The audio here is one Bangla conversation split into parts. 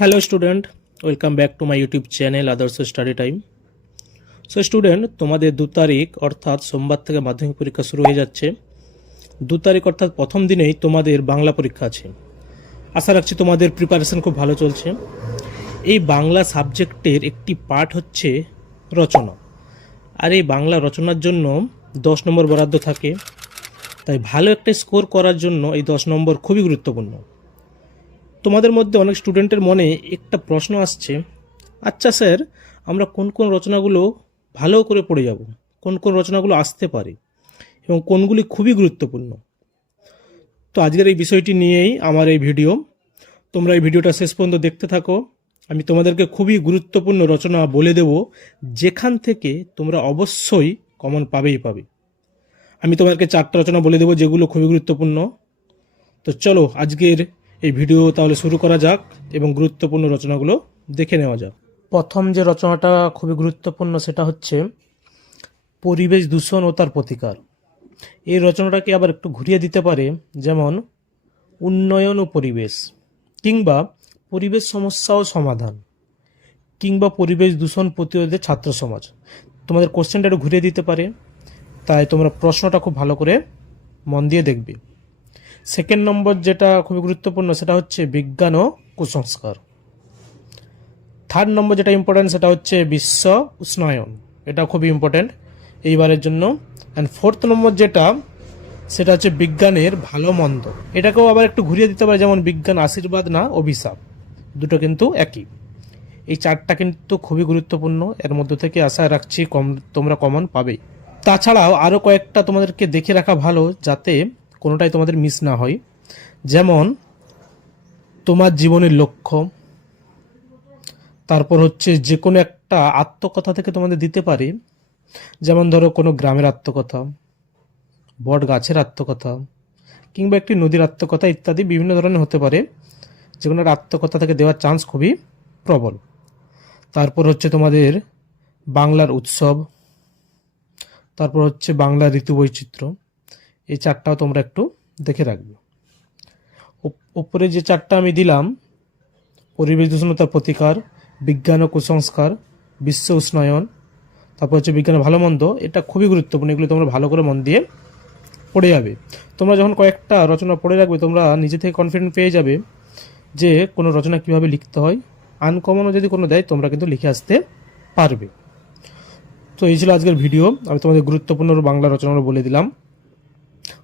Hello student, welcome back to my YouTube channel others study time. So student, তোমাদের 2 তারিখ অর্থাৎ সোমবার থেকে মাধ্যমিক পরীক্ষা শুরু হয়ে যাচ্ছে। 2 তারিখ অর্থাৎ প্রথম দিনেই তোমাদের বাংলা পরীক্ষা আছে। আশা রাখছি তোমাদের প্রিপারেশন খুব ভালো চলছে। এই বাংলা সাবজেক্টের একটি পার্ট হচ্ছে রচনা, আর এই বাংলা রচনার জন্য 10 নম্বর বরাদ্দ থাকে। তাই ভালো একটা স্কোর করার জন্য এই 10 নম্বর খুবই গুরুত্বপূর্ণ। তোমাদের মধ্যে অনেক স্টুডেন্টের মনে একটা প্রশ্ন আসছে, আচ্ছা স্যার, আমরা কোন কোন রচনাগুলো ভালো করে পড়ে যাব, কোন কোন রচনাগুলো আসতে পারে এবং কোনগুলি খুবই গুরুত্বপূর্ণ। তো আজকের এই বিষয়টি নিয়েই আমার এই ভিডিও। তোমরা এই ভিডিওটা শেষ পর্যন্ত দেখতে থাকো। আমি তোমাদেরকে খুবই গুরুত্বপূর্ণ রচনা বলে দেব, যেখান থেকে তোমরা অবশ্যই কমন পাবেই পাবে। আমি তোমাদেরকে 4টা রচনা বলে দেবো যেগুলো খুবই গুরুত্বপূর্ণ। তো চলো আজকের এই ভিডিও তাহলে শুরু করা যাক এবং গুরুত্বপূর্ণ রচনাগুলো দেখে নেওয়া যাক। প্রথম যে রচনাটা খুবই গুরুত্বপূর্ণ সেটা হচ্ছে পরিবেশ দূষণ ও তার প্রতিকার। এই রচনাটাকে আবার একটু ঘুরিয়ে দিতে পারে, যেমন উন্নয়ন ও পরিবেশ, কিংবা পরিবেশ সমস্যা ও সমাধান, কিংবা পরিবেশ দূষণ প্রতিরোধে ছাত্র সমাজ। তোমাদের কোশ্চেনটা একটু ঘুরিয়ে দিতে পারে, তাই তোমরা প্রশ্নটা খুব ভালো করে মন দিয়ে দেখবে। সেকেন্ড নম্বর যেটা খুবই গুরুত্বপূর্ণ সেটা হচ্ছে বিজ্ঞান ও কুসংস্কার। থার্ড নম্বর যেটা ইম্পর্টেন্ট সেটা হচ্ছে বিশ্ব উষ্ণায়ন, এটা খুবই ইম্পর্টেন্ট এইবারের জন্য। অ্যান্ড ফোর্থ নম্বর যেটা সেটা হচ্ছে বিজ্ঞানের ভালো মন্দ। এটাকেও আবার একটু ঘুরিয়ে দিতে পারে, যেমন বিজ্ঞান আশীর্বাদ না অভিশাপ, দুটো কিন্তু একই। এই 4টা কিন্তু খুবই গুরুত্বপূর্ণ, এর মধ্যে থেকে আশা রাখছি তোমরা কমন পাবেই। তাছাড়াও আরও কয়েকটা তোমাদেরকে দেখে রাখা ভালো, যাতে কোনোটাই তোমাদের মিস না হয়। যেমন তোমার জীবনের লক্ষ্য, তারপর হচ্ছে যে কোনো একটা আত্মকথা থেকে তোমাদের দিতে পারে, যেমন ধরো কোনো গ্রামের আত্মকথা, বট গাছের আত্মকথা, কিংবা একটি নদীর আত্মকথা ইত্যাদি বিভিন্ন ধরনের হতে পারে। যে কোনো একটা আত্মকথা থেকে দেওয়ার চান্স খুবই প্রবল। তারপর হচ্ছে তোমাদের বাংলার উৎসব, তারপর হচ্ছে বাংলার ঋতু বৈচিত্র্য। এই 4টাও তোমরা একটু দেখে রাখবে। উপরে যে 4টা আমি দিলাম, পরিবেশ দূষণ ও তার প্রতিকার, বিজ্ঞান ও কুসংস্কার, বিশ্ব উষ্ণায়ন, তারপর হচ্ছে বিজ্ঞানের ভালো মন্দ, এটা খুবই গুরুত্বপূর্ণ। এগুলো তোমরা ভালো করে মন দিয়ে পড়ে যাবে। তোমরা যখন কয়েকটা রচনা পড়ে রাখবে, তোমরা নিজে থেকে কনফিডেন্ট পেয়ে যাবে যে কোনো রচনা কীভাবে লিখতে হয়। আনকমনও যদি কোনো দেয়, তোমরা কিন্তু লিখে আসতে পারবে। তো এই ছিল আজকের ভিডিও। আমি তোমাদের গুরুত্বপূর্ণ বাংলা রচনাগুলো বলে দিলাম।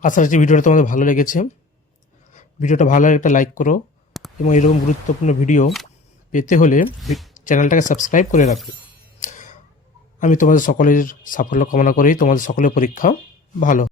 আশা রাখছি ভিডিওটা তোমাদের ভালো লেগেছে। ভিডিওটা ভালো লাগে একটা লাইক করো, এবং এরকম গুরুত্বপূর্ণ ভিডিও পেতে হলে চ্যানেলটাকে সাবস্ক্রাইব করে রাখো। আমি তোমাদের সকলের সাফল্য কামনা করি, তোমাদের সকলের পরীক্ষা ভালো।